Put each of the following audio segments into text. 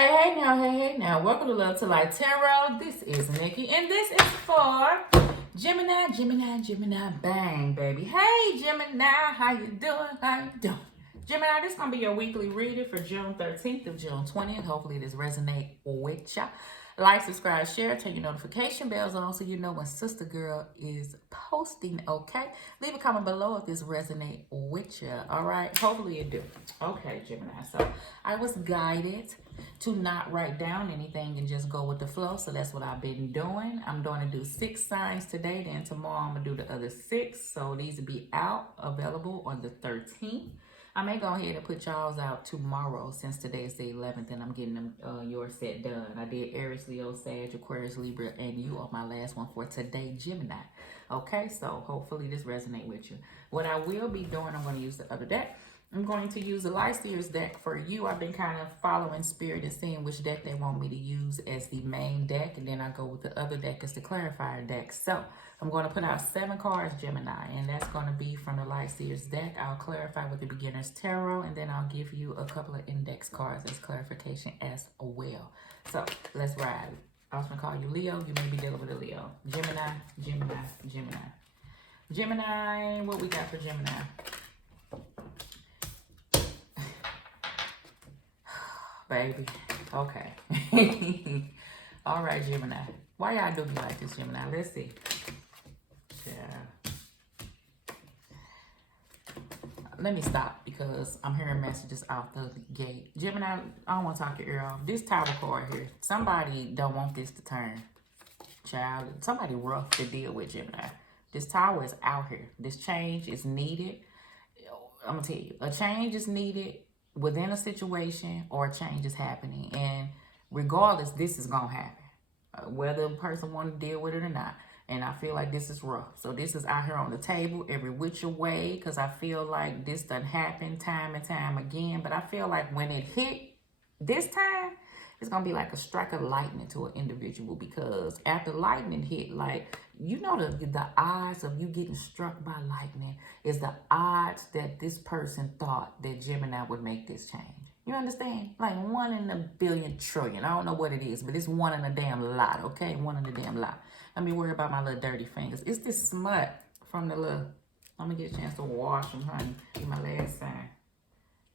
Hey now. Welcome to Love to Light Tarot. This is Nikki, and this is for Gemini, bang, baby. Hey, Gemini, how you doing? Gemini, this is going to be your weekly reading for June 13th to June 20th. Hopefully this resonates with ya. Like, subscribe, share, turn your notification bells on so you know when Sister Girl is posting, okay? Leave a comment below if this resonates with you, all right? Hopefully you do. Okay, Gemini, so I was guided to not write down anything and just go with the flow, so that's what I've been doing. I'm going to do 6 signs today, then tomorrow I'm going to do the other 6, so these will be out, available on the 13th. I may go ahead and put y'all's out tomorrow since today is the 11th and I'm getting them your set done. I did Aries, Leo, Sag, Aquarius, Libra, and you on my last one for today, Gemini. Okay, so hopefully this resonates with you. What I will be doing, I'm going to use the other deck. I'm going to use the Light Seers deck for you. I've been kind of following Spirit and seeing which deck they want me to use as the main deck. And then I go with the other deck as the clarifier deck. So I'm going to put out 7 cards, Gemini. And that's going to be from the Light Seers deck. I'll clarify with the Beginner's Tarot. And then I'll give you a couple of index cards as clarification as well. So let's ride. I was going to call you Leo. You may be dealing with a Leo. Gemini, what we got for Gemini? Baby. Okay. All right, Gemini. Why y'all do me like this, Gemini? Let's see. Yeah. Let me stop because I'm hearing messages out the gate. Gemini, I don't want to talk your ear off. This Tower card here, somebody don't want this to turn. Child, somebody rough to deal with, Gemini. This Tower is out here. This change is needed. I'm going to tell you, a change is needed within a situation, or a change is happening, and regardless, this is gonna happen, whether a person want to deal with it or not. And I feel like this is rough, so this is out here on the table every which way, because I feel like this done happened time and time again. But I feel like when it hit this time, it's gonna be like a strike of lightning to an individual, because after lightning hit, like, you know, the odds of you getting struck by lightning is the odds that this person thought that Gemini would make this change. You understand? Like 1 in a billion trillion. I don't know what it is, but it's 1 in a damn lot, okay? 1 in a damn lot. Let me worry about my little dirty fingers. It's this smut from the little, let me get a chance to wash them, honey. Be my last sign.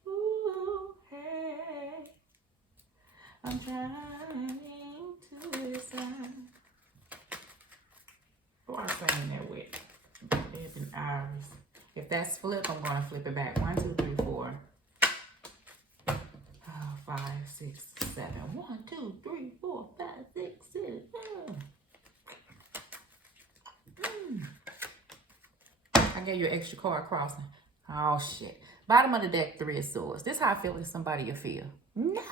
Ooh, hey. I'm trying to listen. Who I'm saying that with? It's an Iris. If that's flip, I'm going to flip it back. 1, 2, 3, 4. 5, 6, 7. 1, 2, 3, 4, 5, 6, 7. I gave you an extra card crossing. Oh, shit. Bottom of the deck, 3 of Swords. This is how I feel like somebody you feel. No,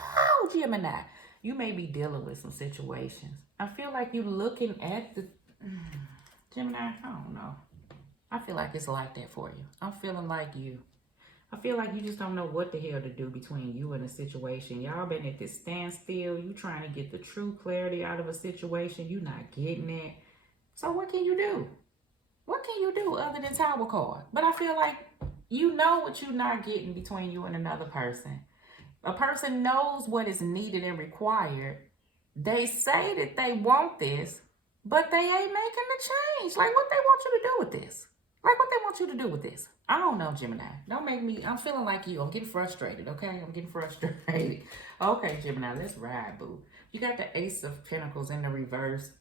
Gemini. You may be dealing with some situations. I feel like you're looking at the... Gemini, I don't know. I feel like it's like that for you. I'm feeling like you. I feel like you just don't know what the hell to do between you and the situation. Y'all been at this standstill. You trying to get the true clarity out of a situation. You not getting it. So what can you do? What can you do other than Tower card? But I feel like you know what you're not getting between you and another person. A person knows what is needed and required. They say that they want this, but they ain't making the change. Like, what they want you to do with this? Like, what they want you to do with this? I don't know, Gemini. Don't make me... I'm feeling like you. I'm getting frustrated, okay? I'm getting frustrated. Okay, Gemini, let's ride, boo. You got the Ace of Pentacles in the reverse.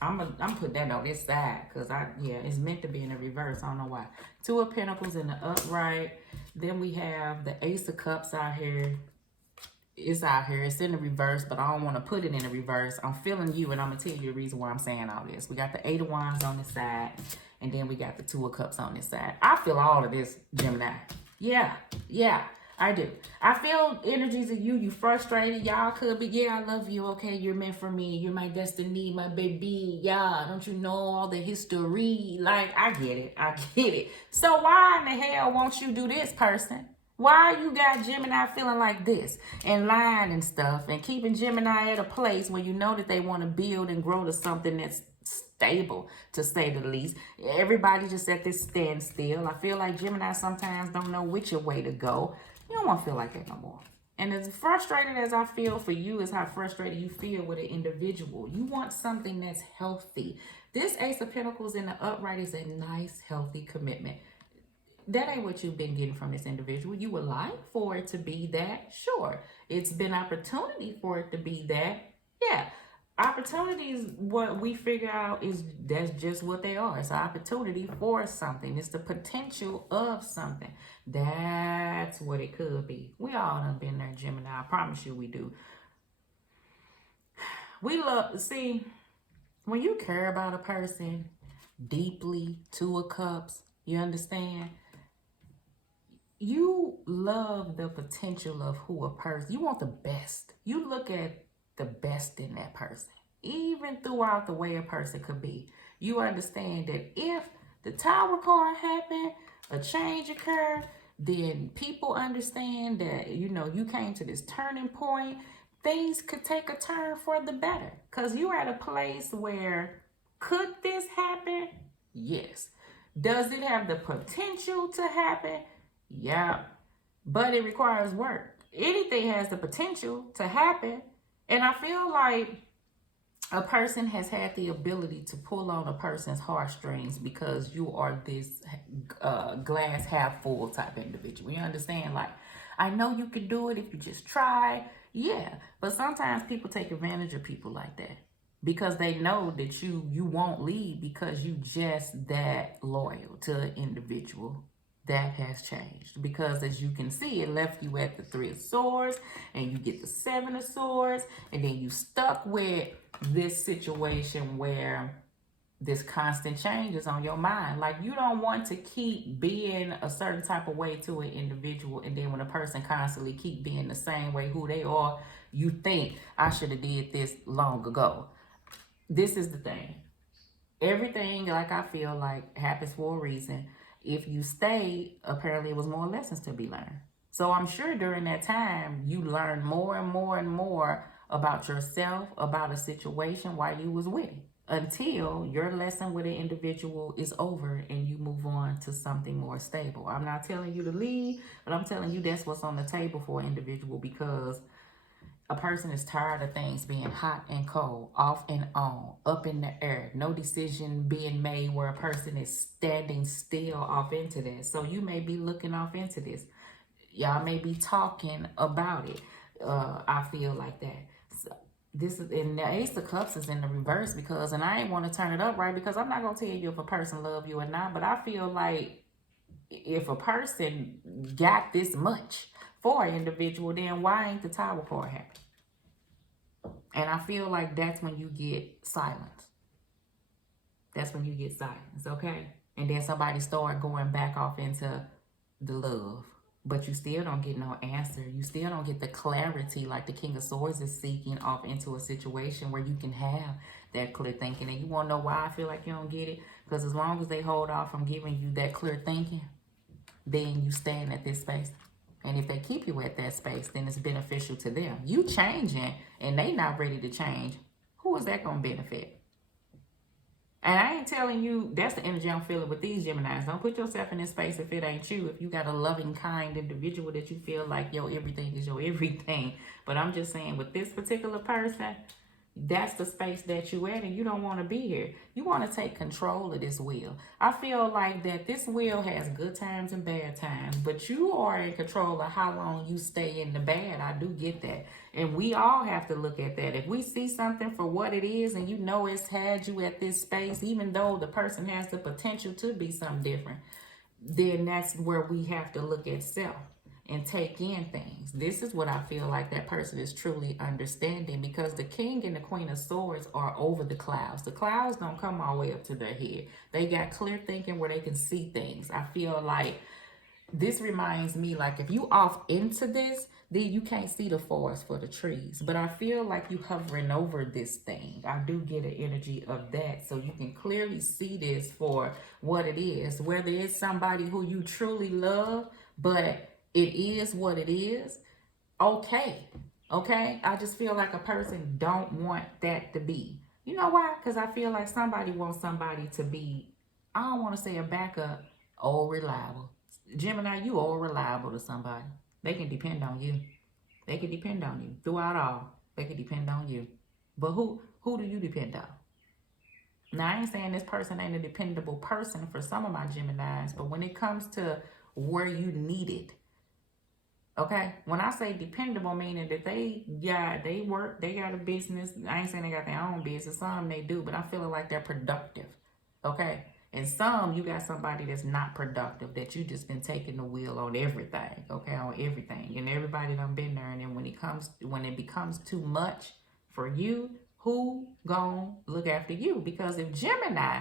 I'm putting that on this side because, it's meant to be in the reverse. I don't know why. 2 of Pentacles in the upright. Then we have the Ace of Cups out here. It's out here. It's in the reverse, but I don't want to put it in the reverse. I'm feeling you, and I'm going to tell you the reason why I'm saying all this. We got the 8 of Wands on this side, and then we got the 2 of Cups on this side. I feel all of this, Gemini. Yeah, I do. I feel energies of you. You frustrated. Y'all could be, I love you. Okay, you're meant for me. You're my destiny, my baby. Yeah, don't you know all the history? Like, I get it. So why in the hell won't you do this, person? Why you got Gemini feeling like this and lying and stuff and keeping Gemini at a place where you know that they want to build and grow to something that's stable, to say the least? Everybody just at this standstill. I feel like Gemini sometimes don't know which way to go. You don't want to feel like that no more. And as frustrated as I feel for you is how frustrated you feel with an individual. You want something that's healthy. This Ace of Pentacles in the upright is a nice, healthy commitment. That ain't what you've been getting from this individual. You would like for it to be that, sure. It's been opportunity for it to be that, yeah. Opportunities, what we figure out is that's just what they are. It's an opportunity for something. It's the potential of something. That's what it could be. We all done been there, Gemini. I promise you we do. We love, see, when you care about a person deeply, two of cups, you understand? You love the potential of who a person, you want the best. You look at the best in that person, even throughout the way a person could be. You understand that if the Tower card happened, a change occurred, then people understand that, you know, you came to this turning point. Things could take a turn for the better because you're at a place where, could this happen? Yes. Does it have the potential to happen? Yeah, but it requires work. Anything has the potential to happen. And I feel like a person has had the ability to pull on a person's heartstrings because you are this glass half full type individual. You understand? Like, I know you can do it if you just try. Yeah, but sometimes people take advantage of people like that because they know that you won't leave because you just that loyal to an individual. That has changed because, as you can see, it left you at the 3 of Swords and you get the 7 of Swords, and then you stuck with this situation where this constant change is on your mind. Like, you don't want to keep being a certain type of way to an individual, and then when a person constantly keep being the same way who they are, you think, I should have did this long ago. This is the thing. Everything, like, I feel like happens for a reason. If you stay, apparently it was more lessons to be learned. So I'm sure during that time, you learned more and more and more about yourself, about a situation while you was with it, until your lesson with an individual is over and you move on to something more stable. I'm not telling you to leave, but I'm telling you that's what's on the table for an individual, because a person is tired of things being hot and cold, off and on, up in the air, no decision being made where a person is standing still off into this. So you may be looking off into this. Y'all may be talking about it. I feel like that. So this is, and the Ace of Cups is in the reverse because, and I ain't want to turn it up right because I'm not going to tell you if a person love you or not, but I feel like if a person got this much for an individual, then why ain't the Tower card happen? And I feel like that's when you get silence. That's when you get silence, okay? And then somebody start going back off into the love. But you still don't get no answer. You still don't get the clarity like the King of Swords is seeking off into a situation where you can have that clear thinking. And you want to know why I feel like you don't get it? Because as long as they hold off from giving you that clear thinking, then you stand at this space. And if they keep you at that space, then it's beneficial to them. You changing and they not ready to change. Who is that going to benefit? And I ain't telling you, that's the energy I'm feeling with these Geminis. Don't put yourself in this space if it ain't you. If you got a loving, kind individual that you feel like your everything is your everything. But I'm just saying with this particular person, that's the space that you at, and you don't want to be here. You want to take control of this wheel. I feel like that this wheel has good times and bad times, but you are in control of how long you stay in the bad. I do get that. And we all have to look at that. If we see something for what it is and you know it's had you at this space, even though the person has the potential to be something different, then that's where we have to look at self and take in things. This is what I feel like that person is truly understanding, because the King and the Queen of Swords are over the clouds. The clouds don't come all the way up to their head. They got clear thinking where they can see things. I feel like this reminds me, like, if you off into this, then you can't see the forest for the trees. But I feel like you hovering over this thing. I do get an energy of that. So you can clearly see this for what it is. Whether it's somebody who you truly love, but it is what it is. Okay. Okay. I just feel like a person don't want that to be. You know why? Because I feel like somebody wants somebody to be, I don't want to say a backup, or reliable. Gemini, you are reliable to somebody. They can depend on you. They can depend on you throughout all. They can depend on you. But who do you depend on? Now, I ain't saying this person ain't a dependable person for some of my Geminis, but when it comes to where you need it, okay? When I say dependable, meaning that they work, they got a business. I ain't saying they got their own business. Some they do, but I'm feeling like they're productive, okay? And some, you got somebody that's not productive, that you just been taking the wheel on everything, okay? On everything. And everybody done been there. And then when it becomes too much for you, who gonna look after you? Because if Gemini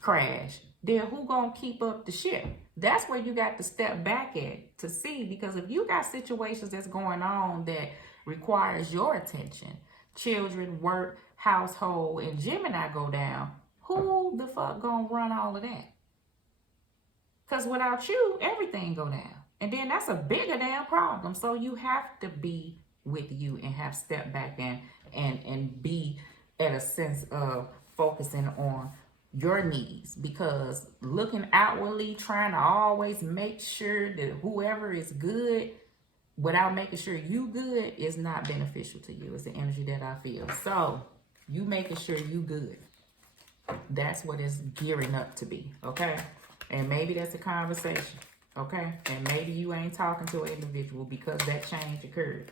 crash, then who gonna keep up the ship? That's where you got to step back at to see, because if you got situations that's going on that requires your attention, children, work, household, and Gemini go down, who the fuck gonna run all of that? Because without you, everything go down. And then that's a bigger damn problem. So you have to be with you and have step back and be at a sense of focusing on your needs, because looking outwardly, trying to always make sure that whoever is good without making sure you good is not beneficial to you. It's the energy that I feel. So you making sure you good, that's what it's gearing up to be, okay? And maybe that's a conversation, okay? And maybe you ain't talking to an individual because that change occurred.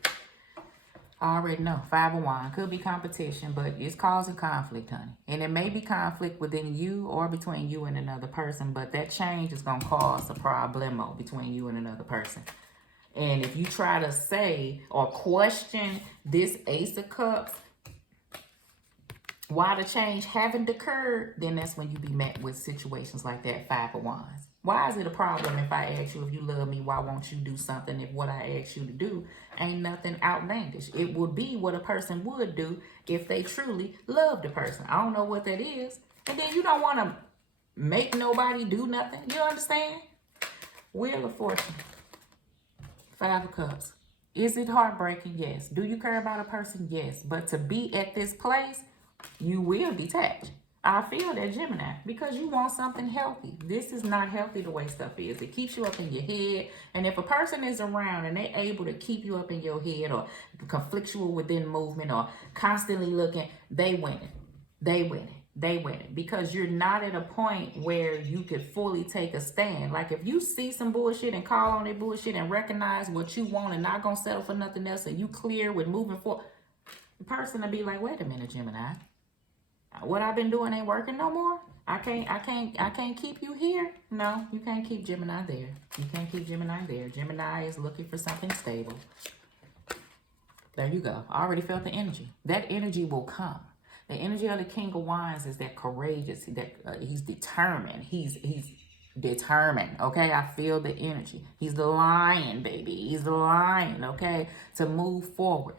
I already know. 5 of Wands. Could be competition, but it's causing conflict, honey. And it may be conflict within you or between you and another person, but that change is going to cause a problemo between you and another person. And if you try to say or question this Ace of Cups, why the change haven't occurred, then that's when you be met with situations like that 5 of Wands. Why is it a problem if I ask you if you love me? Why won't you do something if what I ask you to do ain't nothing outlandish? It would be what a person would do if they truly love the person. I don't know what that is. And then you don't want to make nobody do nothing. You understand? Wheel of Fortune. 5 of Cups. Is it heartbreaking? Yes. Do you care about a person? Yes. But to be at this place, you will detach. I feel that, Gemini, because you want something healthy. This is not healthy the way stuff is. It keeps you up in your head. And if a person is around and they're able to keep you up in your head, or conflictual within movement, or constantly looking, they winning. They winning. They winning. Because you're not at a point where you could fully take a stand. Like if you see some bullshit and call on that bullshit and recognize what you want and not gonna settle for nothing else, and you clear with moving forward, the person will be like, wait a minute, Gemini. What I've been doing ain't working no more. I can't keep you here. No, you can't keep Gemini there. You can't keep Gemini there. Gemini is looking for something stable. There you go. I already felt the energy. That energy will come. The energy of the King of Wands is that courageous. That he's determined. He's determined. Okay, I feel the energy. He's the lion, baby. He's the lion. Okay, to move forward.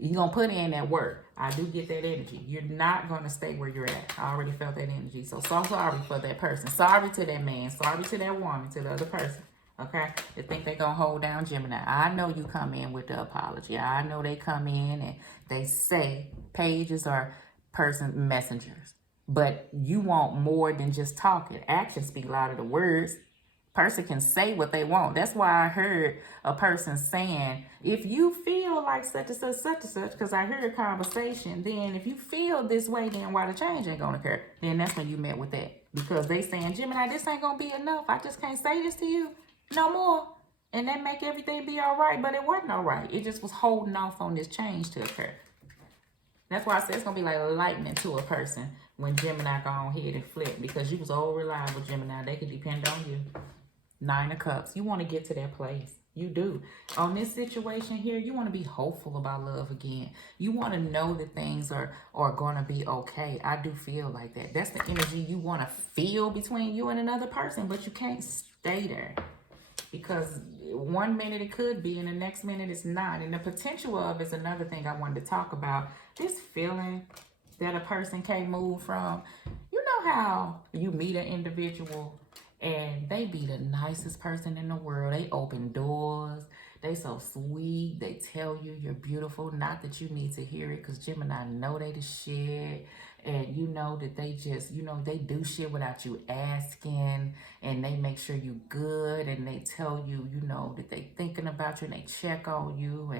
You're going to put in that work. I do get that energy. You're not going to stay where you're at. I already felt that energy. So sorry for that person. Sorry to that man. Sorry to that woman, to the other person. Okay? They think they're going to hold down Gemini. I know you come in with the apology. I know they come in and they say pages are person messengers. But you want more than just talking. Actions speak louder than words. Person can say what they want. That's why I heard a person saying, if you feel like such and such, because I heard a conversation, then if you feel this way, then why the change ain't gonna occur? Then that's when you met with that. Because they saying, Gemini, this ain't gonna be enough. I just can't say this to you no more. And that make everything be all right, but it wasn't all right. It just was holding off on this change to occur. That's why I said it's gonna be like lightning to a person when Gemini go ahead and flip, because you was all reliable, Gemini. They can depend on you. 9 of Cups. You want to get to that place. You do. On this situation here, you want to be hopeful about love again. You want to know that things are going to be okay. I do feel like that. That's the energy you want to feel between you and another person, but you can't stay there. Because one minute it could be and the next minute it's not. And the potential of is another thing I wanted to talk about. This feeling that a person can't move from. You know how you meet an individual and they be the nicest person in the world. They open doors. They so sweet. They tell you you're beautiful. Not that you need to hear it, because Gemini know they the shit. and you know that they just, you know, they do shit without you asking, and they make sure you good, and they tell you, you know, that they thinking about you, and they check on you,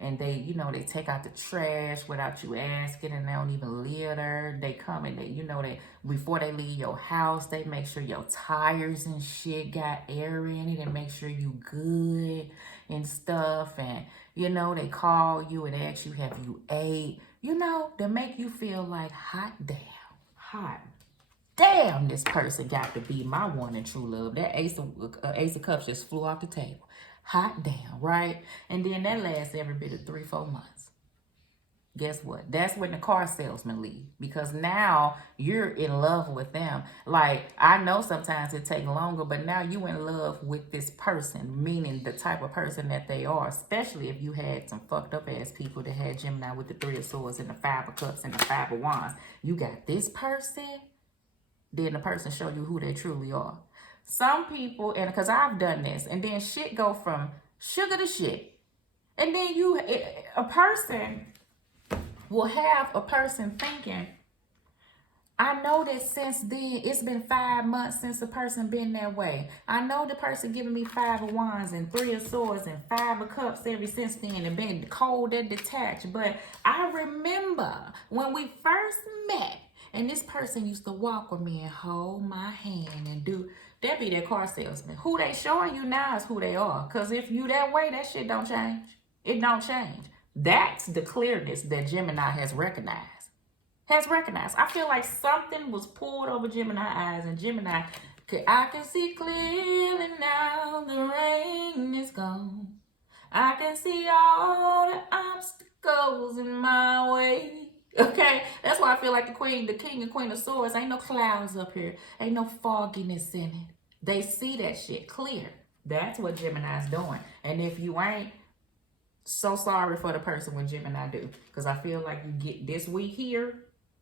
and they, you know, they take out the trash without you asking, and they don't even live there. They come and they, you know, they, before they leave your house, they make sure your tires and shit got air in it, and make sure you good and stuff. And you know, they call you and ask you, have you ate? You know, to make you feel like, hot damn, this person got to be my one and true love. That Ace of Cups just flew off the table. Hot damn, right? And then that lasts every bit of 3-4 months. Guess what? That's when the car salesman leave, because now you're in love with them. Like, I know sometimes it takes longer, but now you in love with this person, meaning the type of person that they are, especially if you had some fucked up ass people that had Gemini with the 3 of Swords and the 5 of Cups and the 5 of Wands. You got this person, then the person show you who they truly are. Some people, and because I've done this, and then shit go from sugar to shit. And then a person will have a person thinking, I know that since then, it's been 5 months since the person been that way. I know the person giving me 5 of Wands and 3 of Swords and 5 of Cups ever since then, and been cold and detached. But I remember when we first met, and this person used to walk with me and hold my hand and do, that be their car salesman. Who they showing you now is who they are. Because if you that way, that shit don't change. It don't change. That's the clearness that Gemini has recognized. I feel like something was pulled over Gemini eyes, and Gemini, I can see clearly now, the rain is gone. I can see all the obstacles in my way. Okay, that's why I feel like the king and queen of swords, ain't no clouds up here. Ain't no fogginess in it. They see that shit clear. That's what Gemini's doing. And if you ain't, so sorry for the person when Gemini do. Because I feel like you get this week here,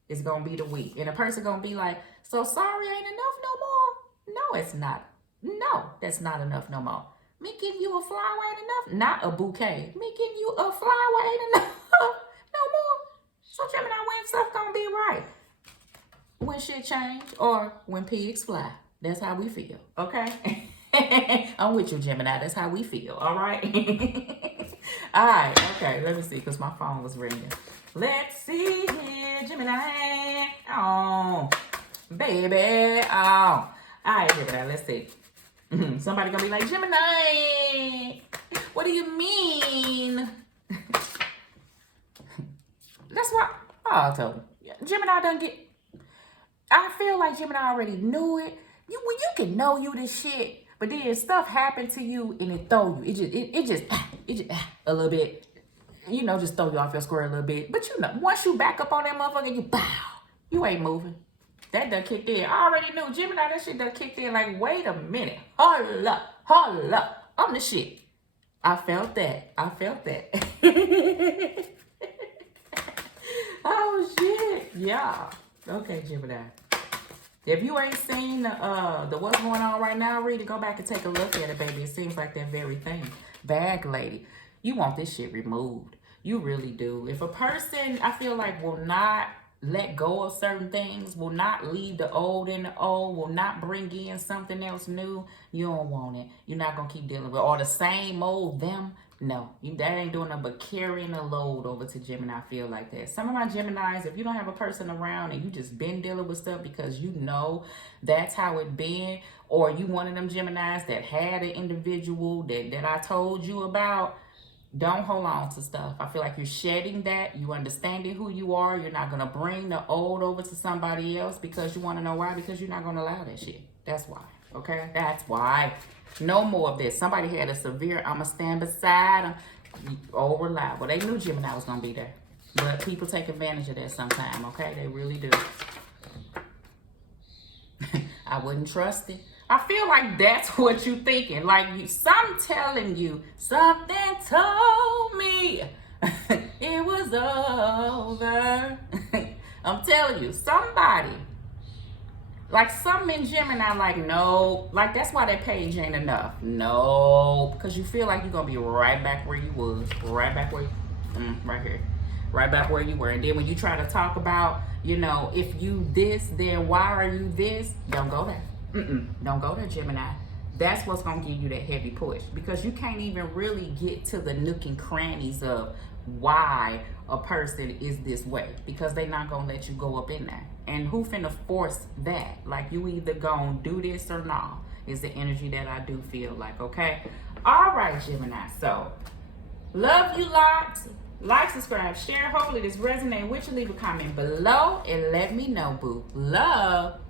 it's going to be the week. And the person going to be like, so sorry ain't enough no more? No, it's not. No, that's not enough no more. Me giving you a flower ain't enough? Not a bouquet. Me giving you a flower ain't enough no more. So Gemini, when stuff going to be right? When shit change or when pigs fly. That's how we feel, okay? I'm with you, Gemini. That's how we feel, all right? All right, okay, let me see, because my phone was ringing. Let's see here, Gemini. Oh, baby. Oh. All right, Gemini, let's see. Somebody gonna be like, Gemini, what do you mean? That's why, I told you. Gemini done get, I feel like Gemini already knew it. You can know you this shit, but then stuff happened to you and it throw you. It just a little bit, you know, just throw you off your square a little bit. But you know, once you back up on that motherfucker, you bow. You ain't moving. That done kicked in. I already knew. Gemini, that shit done kicked in. Like, wait a minute. Hold up. I'm the shit. I felt that. Oh, shit. Yeah. Okay, Gemini. If you ain't seen the what's going on right now, read it. Go back and take a look at it, baby. It seems like that very thing. Bag lady, you want this shit removed. You really do. If a person, I feel like, will not let go of certain things, will not leave the old in the old, will not bring in something else new, you don't want it. You're not going to keep dealing with all the same old them. No, that ain't doing nothing but carrying a load over to Gemini. I feel like that. Some of my Geminis, if you don't have a person around and you just been dealing with stuff because you know that's how it been, or you one of them Geminis that had an individual that I told you about, don't hold on to stuff. I feel like you're shedding that. You understanding who you are. You're not going to bring the old over to somebody else because you want to know why? Because you're not going to allow that shit. That's why. Okay? That's why. No more of this. Somebody had a severe, I'ma stand beside them. Oh, reliable. They knew Gemini was going to be there. But people take advantage of that sometime, okay? They really do. I wouldn't trust it. I feel like that's what you thinking. Like, some telling you, something told me it was over. I'm telling you, somebody. Like, some in Gemini, like, no. Like, that's why that page ain't enough. No. Because you feel like you're going to be right back where you was. Right back where you, right here. right back where you were. And then when you try to talk about, you know, if you this, then why are you this? Don't go there. Don't go there, Gemini. That's what's going to give you that heavy push, because you can't even really get to the nook and crannies of why a person is this way, because they're not going to let you go up in there. And who finna force that? Like, you either going to do this or not, is the energy that I do feel like, okay? All right, Gemini. So, love you lots. Like, subscribe, share. Hopefully this resonates with you. Leave a comment below and let me know, boo. Love.